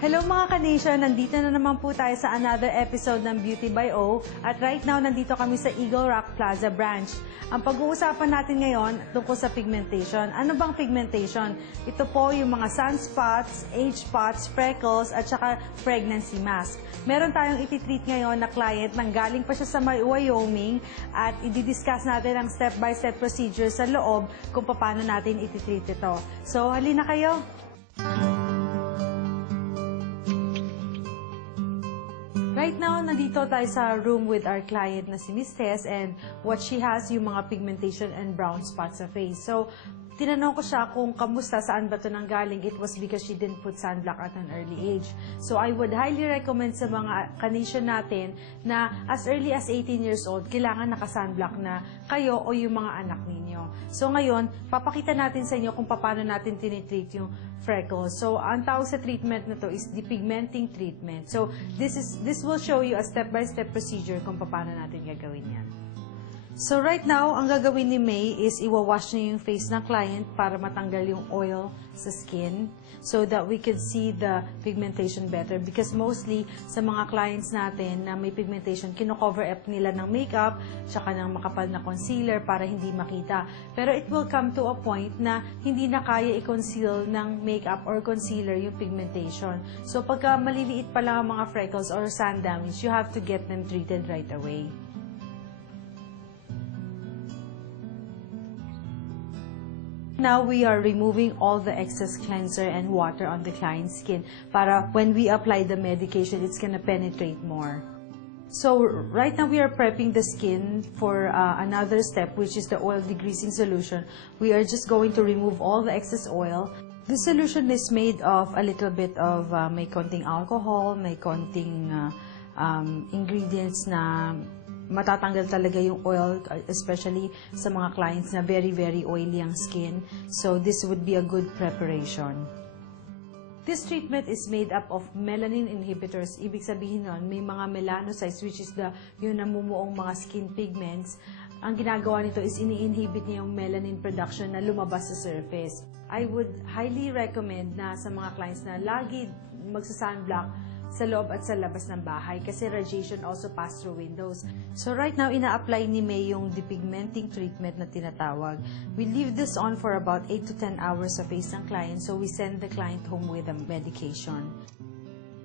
Hello mga ka-nation! Nandito na naman po tayo sa another episode ng Beauty by O. At right now, nandito kami sa Eagle Rock Plaza branch. Ang pag-uusapan natin ngayon tungkol sa pigmentation. Ano bang pigmentation? Ito po yung mga sunspots, age spots, freckles, at saka pregnancy mask. Meron tayong ititreat ngayon na client nang galing pa siya sa Wyoming at i-discuss natin ang step-by-step procedure sa loob kung paano natin ititreat ito. So, halina kayo! Right now, nandito tayo sa room with our client na si Miss Tess, and what she has yung mga pigmentation and brown spots sa face. So, tinanong ko siya kung kamusta, saan ba ito nanggaling. It was because she didn't put sunblock at an early age. So, I would highly recommend sa mga ka-nation natin na as early as 18 years old, kailangan naka-sunblock na kayo o yung mga anak ninyo. So, ngayon, papakita natin sa inyo kung paano natin tinitreat yung freckles. So, ang tawag sa treatment na to is depigmenting treatment. So, this will show you a step-by-step procedure kung paano natin gagawin yan. So, right now, ang gagawin ni May is iwawash niya yung face ng client para matanggal yung oil sa skin so that we could see the pigmentation better. Because mostly, sa mga clients natin na may pigmentation, kino-cover up nila ng makeup tsaka ng makapal na concealer para hindi makita. Pero it will come to a point na hindi na kaya i-conceal ng makeup or concealer yung pigmentation. So, pagka maliliit pa lang ang mga freckles or sun damage, you have to get them treated right away. Now, we are removing all the excess cleanser and water on the client's skin para when we apply the medication, it's gonna penetrate more. So, right now we are prepping the skin for another step, which is the oil degreasing solution. We are just going to remove all the excess oil. The solution is made of a little bit of may konting alcohol, may konting ingredients na matatanggal talaga yung oil, especially sa mga clients na very, very oily ang skin. So, this would be a good preparation. This treatment is made up of melanin inhibitors. Ibig sabihin nun, may mga melanocytes, which is yung namumuong mga skin pigments. Ang ginagawa nito is ini-inhibit niya yung melanin production na lumabas sa surface. I would highly recommend na sa mga clients na lagi magsa-sunblock sa loob at sa labas ng bahay kasi radiation also pass through windows. So right now, ina-apply ni May yung depigmenting treatment na tinatawag. We leave this on for about 8 to 10 hours sa face ng client, so we send the client home with a medication.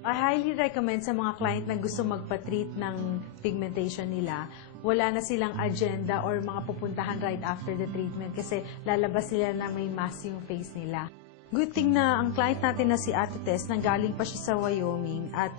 I highly recommend sa mga client na gusto magpa-treat ng pigmentation nila, wala na silang agenda or mga pupuntahan right after the treatment kasi lalabas sila na may mask yung face nila. Good thing na ang client natin na si Ate Tess, nanggaling pa siya sa Wyoming at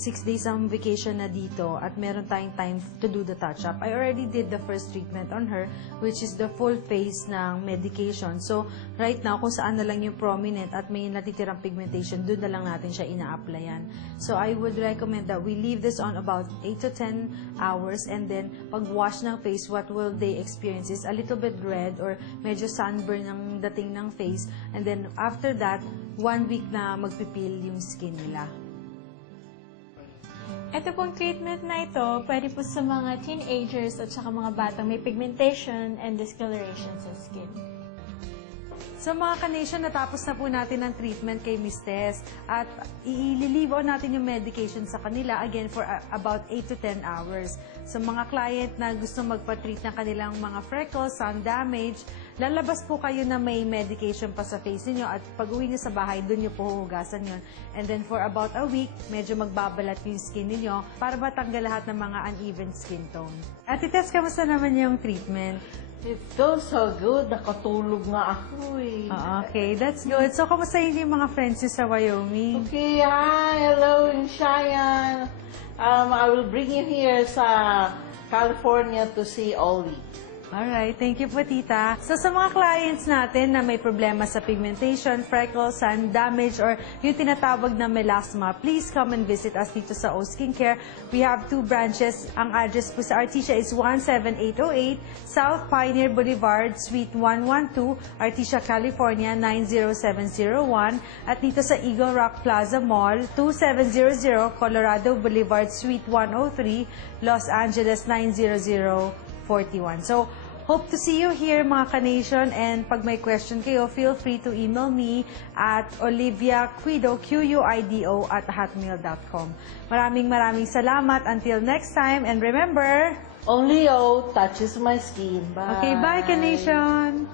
6 days ang vacation na dito at meron tayong time to do the touch-up. I already did the first treatment on her, which is the full face ng medication. So, right now, kung saan na lang yung prominent at may natitirang pigmentation, doon na lang natin siya ina-applyan. So, I would recommend that we leave this on about 8 to 10 hours and then pag-wash ng face, what will they experience is a little bit red or medyo sunburn ang dating ng face. And then, after that, 1 week na magpipil yung skin nila. Ito pong treatment na ito, pwede po sa mga teenagers at saka mga batang may pigmentation and discoloration sa skin. So mga ka-nation, natapos na po natin ang treatment kay Miss Tess at i-leave on natin yung medication sa kanila again for about 8 to 10 hours. So mga client na gusto magpa-treat ng kanilang mga freckles, sun damage, lalabas po kayo na may medication pa sa face niyo at pag-uwi niyo sa bahay, doon niyo po huhugasan yun. And then for about a week, medyo magbabalat yung skin niyo para matanggal lahat ng mga uneven skin tone. Ate Tess, kamusta naman yung treatment? It feels so good. Nakatulog nga ako eh. Okay, that's good. So, kamusta yung mga friends niyo sa Wyoming? Okay, hi. Hello in Cheyenne. I will bring you here sa California to see Ollie. Alright, thank you po, tita. So, sa mga clients natin na may problema sa pigmentation, freckles, sun damage, or yung tinatawag na melasma, please come and visit us dito sa O Skincare. We have 2 branches. Ang address po sa Artesia is 17808 South Pioneer Boulevard, Suite 112, Artesia, California, 90701. At dito sa Eagle Rock Plaza Mall, 2700 Colorado Boulevard, Suite 103, Los Angeles, 90041. So, hope to see you here, mga Ka-Nation. And pag may question kayo, feel free to email me at oliviaquido, QUIDO, @hotmail.com. Maraming salamat. Until next time. And remember, Only O touches my skin. Bye. okay, bye, Ka-Nation!